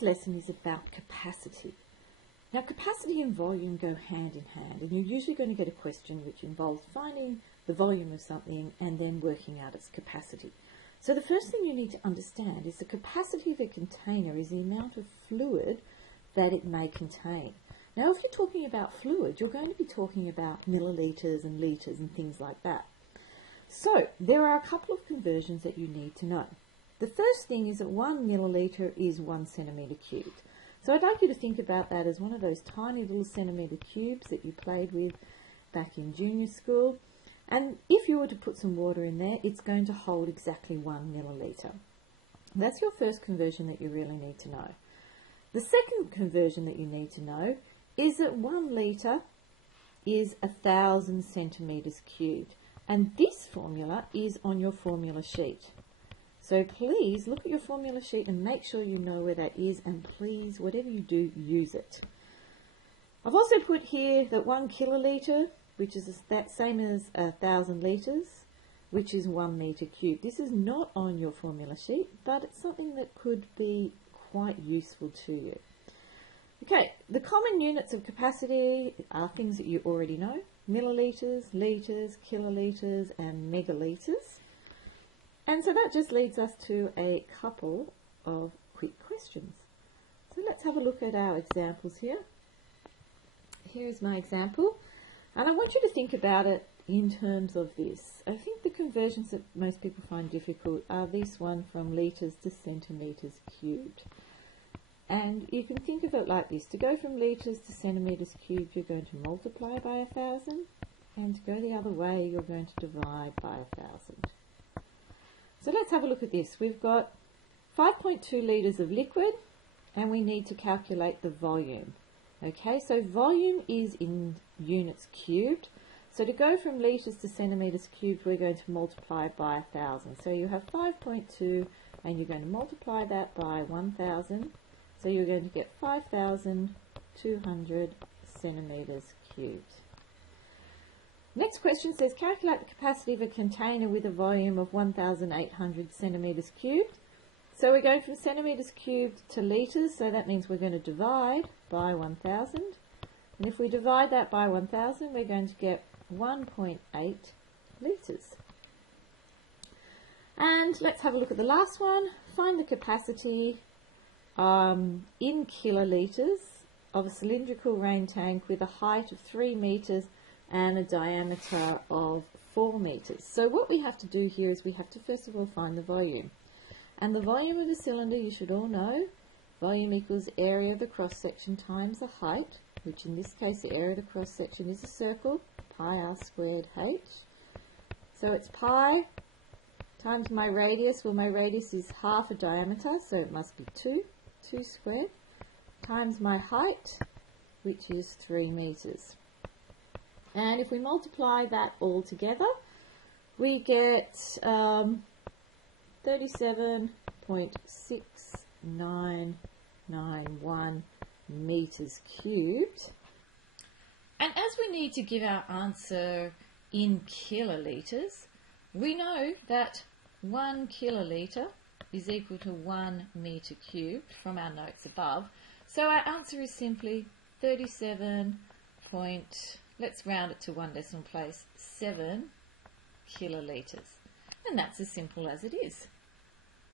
Today's lesson is about capacity. Now, capacity and volume go hand in hand, and you're usually going to get a question which involves finding the volume of something and then working out its capacity. So the first thing you need to understand is the capacity of a container is the amount of fluid that it may contain. Now, if you're talking about fluid, you're going to be talking about milliliters and litres and things like that. So there are a couple of conversions that you need to know. The first thing is that 1 milliliter is 1 centimetre cubed. So I'd like you to think about that as one of those tiny little centimetre cubes that you played with back in junior school. And if you were to put some water in there, it's going to hold exactly 1 milliliter. That's your first conversion that you really need to know. The second conversion that you need to know is that 1 litre is 1,000 centimetres cubed. And this formula is on your formula sheet. So please look at your formula sheet and make sure you know where that is, and please, whatever you do, use it. I've also put here that 1 kilolitre, which is that same as 1,000 litres, which is 1 metre cubed. This is not on your formula sheet, but it's something that could be quite useful to you. Okay, the common units of capacity are things that you already know: millilitres, litres, kilolitres, and megalitres. And so that just leads us to a couple of quick questions. So let's have a look at our examples here. Here's my example, and I want you to think about it in terms of this. I think the conversions that most people find difficult are this one from litres to centimetres cubed. And you can think of it like this: to go from litres to centimetres cubed, you're going to multiply by 1,000, and to go the other way, you're going to divide by 1,000. So let's have a look at this. We've got 5.2 litres of liquid, and we need to calculate the volume. Okay, so volume is in units cubed. So to go from litres to centimetres cubed, we're going to multiply by 1,000. So you have 5.2, and you're going to multiply that by 1,000. So you're going to get 5,200 centimetres cubed. Next question says, calculate the capacity of a container with a volume of 1,800 centimetres cubed. So we're going from centimetres cubed to litres, so that means we're going to divide by 1,000. And if we divide that by 1,000, we're going to get 1.8 litres. And let's have a look at the last one. Find the capacity in kilolitres of a cylindrical rain tank with a height of 3 metres and a diameter of 4 metres. So what we have to do here is we have to first of all find the volume. And the volume of a cylinder, you should all know, volume equals area of the cross-section times the height, which in this case the area of the cross-section is a circle, pi r squared h. So it's pi times my radius. Well, my radius is half a diameter, so it must be 2 squared, times my height, which is 3 metres. And if we multiply that all together, we get 37.6991 metres cubed. And as we need to give our answer in kilolitres, we know that 1 kilolitre is equal to 1 metre cubed from our notes above. So our answer is simply 37. Let's round it to 1 decimal place, 7 kilolitres. And that's as simple as it is.